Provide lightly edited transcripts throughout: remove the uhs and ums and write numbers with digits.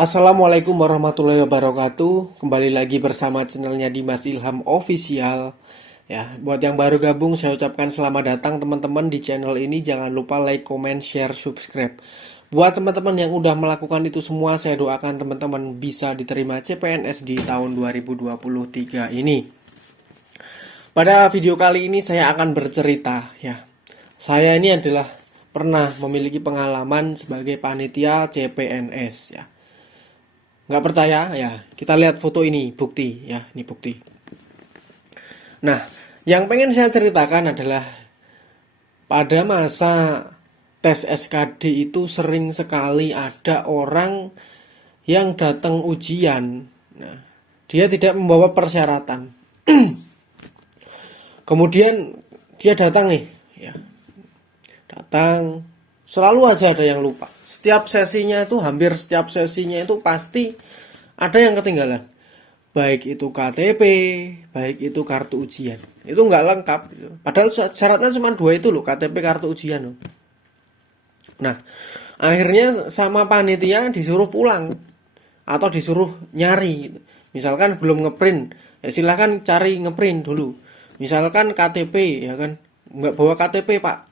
Assalamualaikum warahmatullahi wabarakatuh. Kembali lagi bersama channelnya Dimas Ilham Official. Ya, buat yang baru gabung saya ucapkan selamat datang teman-teman di channel ini. Jangan lupa like, comment, share, subscribe. Buat teman-teman yang udah melakukan itu semua, saya doakan teman-teman bisa diterima CPNS di tahun 2023 ini. Pada video kali ini saya akan bercerita ya. Saya ini adalah pernah memiliki pengalaman sebagai panitia CPNS ya. Nggak percaya ya, kita lihat foto ini, bukti ya, ini bukti. Nah, yang pengen saya ceritakan adalah pada masa tes SKD itu sering sekali ada orang yang datang ujian. Nah, dia tidak membawa persyaratan. Kemudian dia datang nih, ya, datang. Selalu aja ada yang lupa. Setiap sesinya itu, hampir setiap sesinya itu pasti ada yang ketinggalan. Baik itu KTP, baik itu kartu ujian. Itu nggak lengkap. Padahal syaratnya cuma dua itu loh, KTP, kartu ujian loh. Nah, akhirnya sama panitia disuruh pulang. Atau disuruh nyari. Misalkan belum ngeprint, ya silahkan cari ngeprint dulu. Misalkan KTP, ya kan, nggak bawa KTP pak,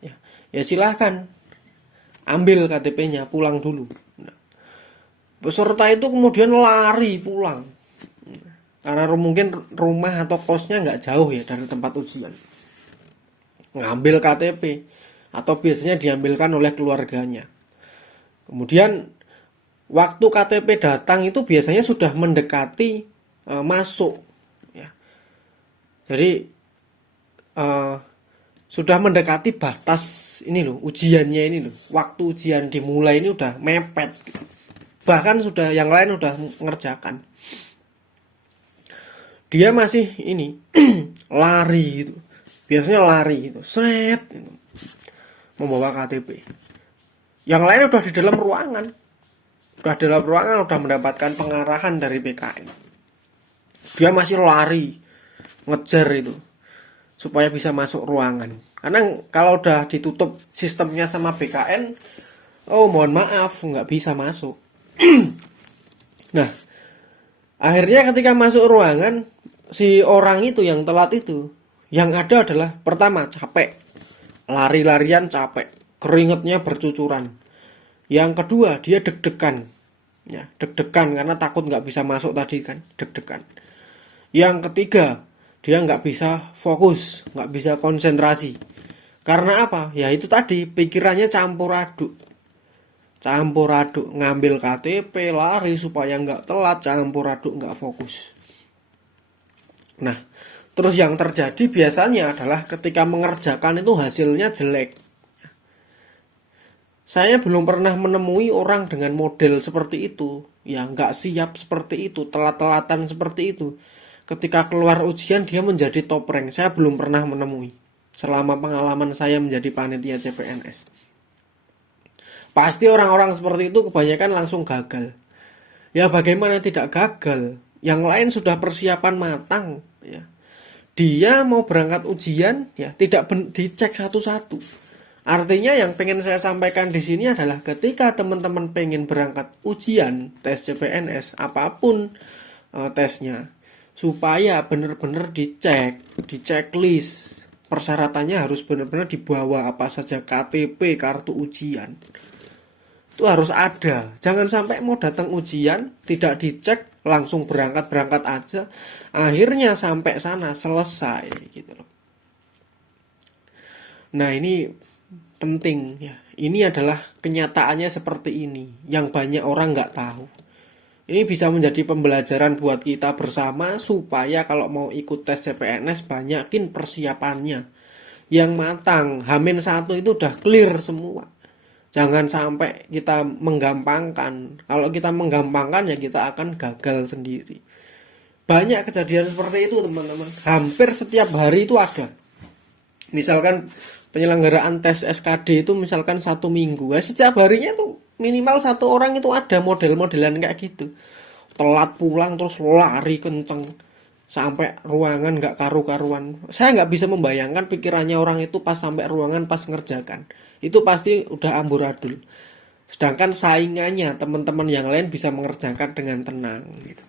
ya silahkan ambil KTP-nya, pulang dulu. Nah, peserta itu kemudian lari pulang. Karena mungkin rumah atau kosnya nggak jauh ya dari tempat ujian. Ngambil KTP. Atau biasanya diambilkan oleh keluarganya. Kemudian waktu KTP datang itu biasanya sudah mendekati masuk. Ya. Jadi sudah mendekati batas ini loh, ujiannya ini loh. Waktu ujian dimulai ini udah mepet. Bahkan sudah yang lain udah ngerjakan. Dia masih ini lari gitu. Biasanya lari gitu, seret gitu. Membawa KTP. Yang lain udah di dalam ruangan. Udah mendapatkan pengarahan dari BKN. Dia masih lari ngejar itu supaya bisa masuk ruangan. Karena kalau udah ditutup sistemnya sama BKN, oh mohon maaf, nggak bisa masuk. Nah, akhirnya ketika masuk ruangan, si orang itu yang telat itu, yang ada adalah pertama capek, lari-larian capek, keringetnya bercucuran. Yang kedua dia deg-degan, ya deg-degan karena takut nggak bisa masuk tadi kan, deg-degan. Yang ketiga dia nggak bisa fokus, nggak bisa konsentrasi. Karena apa? Ya itu tadi, pikirannya campur aduk. Campur aduk, ngambil KTP, lari supaya nggak telat, campur aduk, nggak fokus. Nah, terus yang terjadi biasanya adalah ketika mengerjakan itu hasilnya jelek. Saya belum pernah menemui orang dengan model seperti itu. Ya nggak siap seperti itu, telat-telatan seperti itu. Ketika keluar ujian dia menjadi top rank. Saya belum pernah menemui selama pengalaman saya menjadi panitia CPNS. Pasti orang-orang seperti itu kebanyakan langsung gagal. Ya bagaimana tidak gagal? Yang lain sudah persiapan matang. Ya. Dia mau berangkat ujian, ya tidak dicek satu-satu. Artinya yang pengen saya sampaikan di sini adalah ketika teman-teman pengen berangkat ujian tes CPNS apapun tesnya, supaya benar-benar dicek, di checklist. Persyaratannya harus benar-benar dibawa apa saja, KTP, kartu ujian. Itu harus ada. Jangan sampai mau datang ujian, tidak dicek, langsung berangkat-berangkat aja. Akhirnya sampai sana selesai gitu loh. Nah, ini penting ya. Ini adalah kenyataannya seperti ini yang banyak orang nggak tahu. Ini bisa menjadi pembelajaran buat kita bersama supaya kalau mau ikut tes CPNS banyakin persiapannya yang matang. H-1 itu udah clear semua. Jangan sampai kita menggampangkan. Kalau kita menggampangkan ya kita akan gagal sendiri. Banyak kejadian seperti itu teman-teman. Hampir setiap hari itu ada. Misalkan penyelenggaraan tes SKD itu misalkan 1 minggu. Ya setiap harinya tuh minimal 1 orang itu ada model-modelan kayak gitu. Telat pulang terus lari kenceng sampai ruangan nggak karu-karuan. Saya nggak bisa membayangkan pikirannya orang itu pas sampai ruangan pas ngerjakan. Itu pasti udah amburadul. Sedangkan saingannya teman-teman yang lain bisa mengerjakan dengan tenang gitu.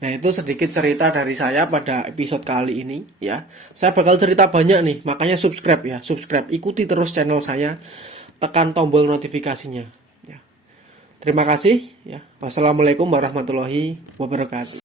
Nah, itu sedikit cerita dari saya pada episode kali ini ya. Saya bakal cerita banyak nih, makanya subscribe ya, subscribe. Ikuti terus channel saya, tekan tombol notifikasinya ya. Terima kasih ya. Wassalamualaikum warahmatullahi wabarakatuh.